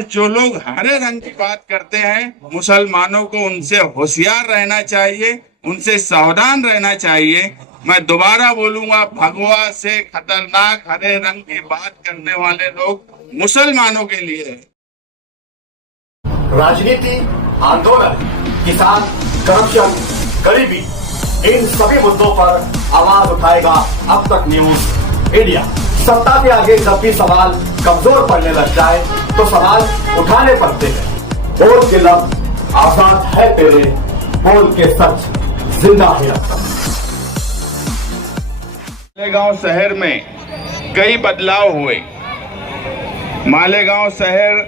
जो लोग हरे रंग की बात करते हैं, मुसलमानों को उनसे होशियार रहना चाहिए, उनसे सावधान रहना चाहिए। मैं दोबारा बोलूंगा, भगवा से खतरनाक हरे रंग की बात करने वाले लोग मुसलमानों के लिए है। राजनीति, आंदोलन, किसान, करप्शन, गरीबी, इन सभी मुद्दों पर आवाज उठाएगा अब तक न्यूज इंडिया। सत्ता के आगे जब भी सवाल कमजोर पड़ने लग जाए तो सवाल उठाने पड़ते हैं। बोल के लफ्ज आजाद है तेरे, बोल के सच जिंदा है अब तक। मालेगांव शहर में कई बदलाव हुए। मालेगांव शहर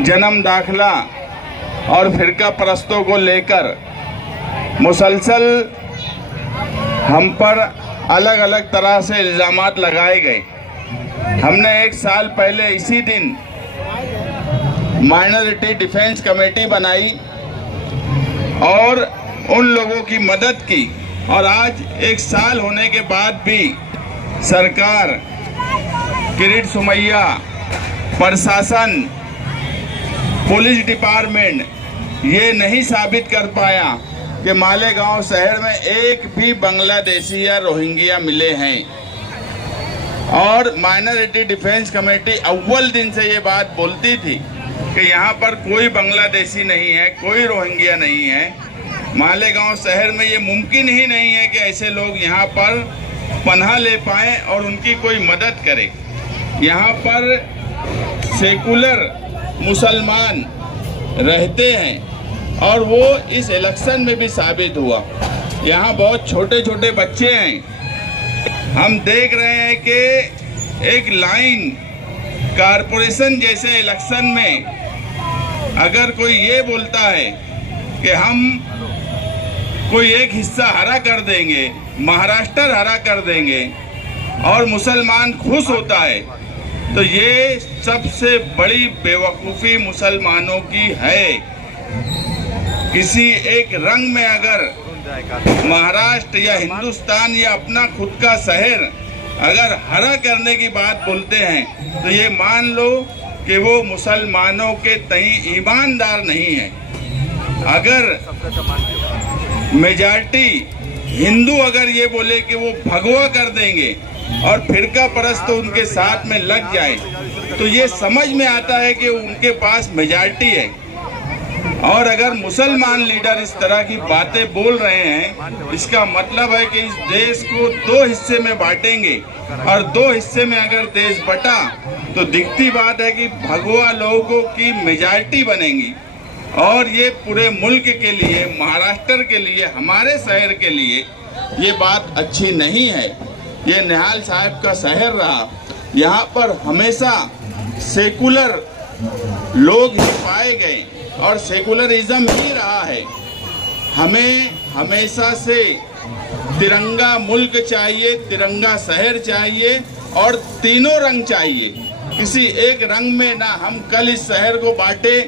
जन्म दाखिला और फिरका परस्तों को लेकर मुसलसल हम पर अलग अलग तरह से इल्जामात लगाए गए। हमने एक साल पहले इसी दिन माइनॉरिटी डिफेंस कमेटी बनाई और उन लोगों की मदद की, और आज एक साल होने के बाद भी सरकार, किरीट सुमैया, प्रशासन, पुलिस डिपार्टमेंट ये नहीं साबित कर पाया कि मालेगांव शहर में एक भी बांग्लादेशी या रोहिंग्या मिले हैं। और माइनॉरिटी डिफेंस कमेटी अव्वल दिन से ये बात बोलती थी कि यहाँ पर कोई बांग्लादेशी नहीं है, कोई रोहिंग्या नहीं है। मालेगांव शहर में ये मुमकिन ही नहीं है कि ऐसे लोग यहाँ पर पनाह ले पाएँ और उनकी कोई मदद करे। यहाँ पर सेकुलर मुसलमान रहते हैं और वो इस इलेक्शन में भी साबित हुआ। यहाँ बहुत छोटे छोटे बच्चे हैं। हम देख रहे हैं कि एक लाइन कारपोरेशन जैसे इलेक्शन में अगर कोई ये बोलता है कि हम कोई एक हिस्सा हरा कर देंगे, महाराष्ट्र हरा कर देंगे और मुसलमान खुश होता है, तो ये सबसे बड़ी बेवकूफ़ी मुसलमानों की है। किसी एक रंग में अगर महाराष्ट्र या हिंदुस्तान या अपना खुद का शहर अगर हरा करने की बात बोलते हैं तो ये मान लो कि वो मुसलमानों के तई ईमानदार नहीं है। अगर मेजॉरिटी हिंदू अगर ये बोले कि वो भगवा कर देंगे और फिरका परस्त तो उनके साथ में लग जाए, तो ये समझ में आता है कि उनके पास मेजॉरिटी है। और अगर मुसलमान लीडर इस तरह की बातें बोल रहे हैं, इसका मतलब है कि इस देश को दो हिस्से में बांटेंगे, और दो हिस्से में अगर देश बटा तो दिखती बात है कि भगवा लोगों की मेजॉरिटी बनेगी। और ये पूरे मुल्क के लिए, महाराष्ट्र के लिए, हमारे शहर के लिए ये बात अच्छी नहीं है। ये निहाल साहब का शहर रहा, यहाँ पर हमेशा सेकुलर लोग ही पाए गए और सेकुलरिज्म ही रहा है। हमें हमेशा से तिरंगा मुल्क चाहिए, तिरंगा शहर चाहिए और तीनों रंग चाहिए। किसी एक रंग में ना हम कल इस शहर को बांटे,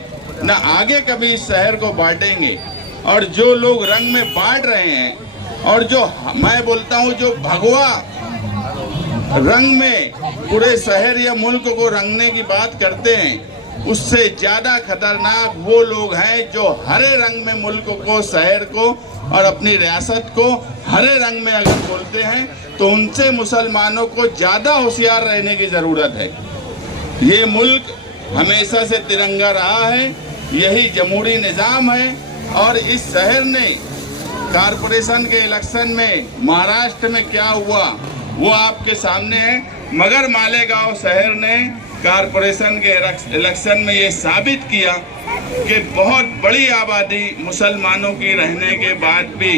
ना आगे कभी इस शहर को बांटेंगे। और जो लोग रंग में बांट रहे हैं और जो मैं बोलता हूँ जो भगवा रंग में पूरे शहर या मुल्क को रंगने की बात करते हैं, उससे ज़्यादा खतरनाक वो लोग हैं जो हरे रंग में मुल्क को, शहर को और अपनी रियासत को हरे रंग में अगर बोलते हैं, तो उनसे मुसलमानों को ज़्यादा होशियार रहने की ज़रूरत है। ये मुल्क हमेशा से तिरंगा रहा है, यही जमहूरी निज़ाम है। और इस शहर ने कारपोरेशन के इलेक्शन में महाराष्ट्र में क्या हुआ वो आपके सामने है, मगर मालेगांव शहर ने कारपोरेशन के इलेक्शन में ये साबित किया कि बहुत बड़ी आबादी मुसलमानों की रहने के बाद भी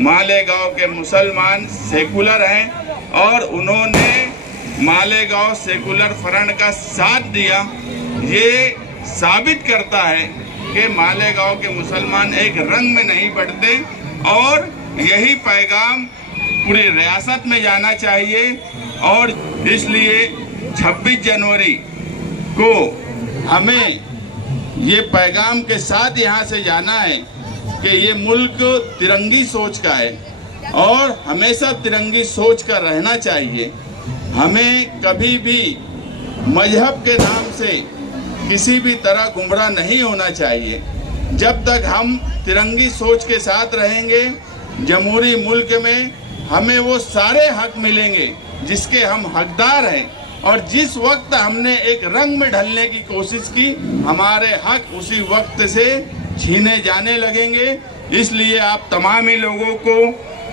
मालेगांव के मुसलमान सेकुलर हैं और उन्होंने मालेगांव सेकुलर फ्रंट का साथ दिया। ये साबित करता है कि मालेगांव के मुसलमान एक रंग में नहीं बढ़ते और यही पैगाम पूरी रियासत में जाना चाहिए। और इसलिए 26 जनवरी को हमें ये पैगाम के साथ यहाँ से जाना है कि ये मुल्क तिरंगी सोच का है और हमेशा तिरंगी सोच का रहना चाहिए। हमें कभी भी मजहब के नाम से किसी भी तरह गुमराह नहीं होना चाहिए। जब तक हम तिरंगी सोच के साथ रहेंगे, जमहूरी मुल्क में हमें वो सारे हक मिलेंगे जिसके हम हकदार हैं, और जिस वक्त हमने एक रंग में ढलने की कोशिश की, हमारे हक उसी वक्त से छीने जाने लगेंगे। इसलिए आप तमाम ही लोगों को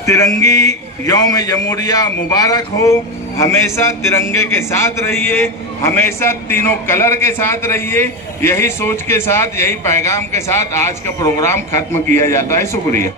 तिरंगी यौम जमहूरिया मुबारक हो। हमेशा तिरंगे के साथ रहिए, हमेशा तीनों कलर के साथ रहिए। यही सोच के साथ, यही पैगाम के साथ आज का प्रोग्राम खत्म किया जाता है। शुक्रिया।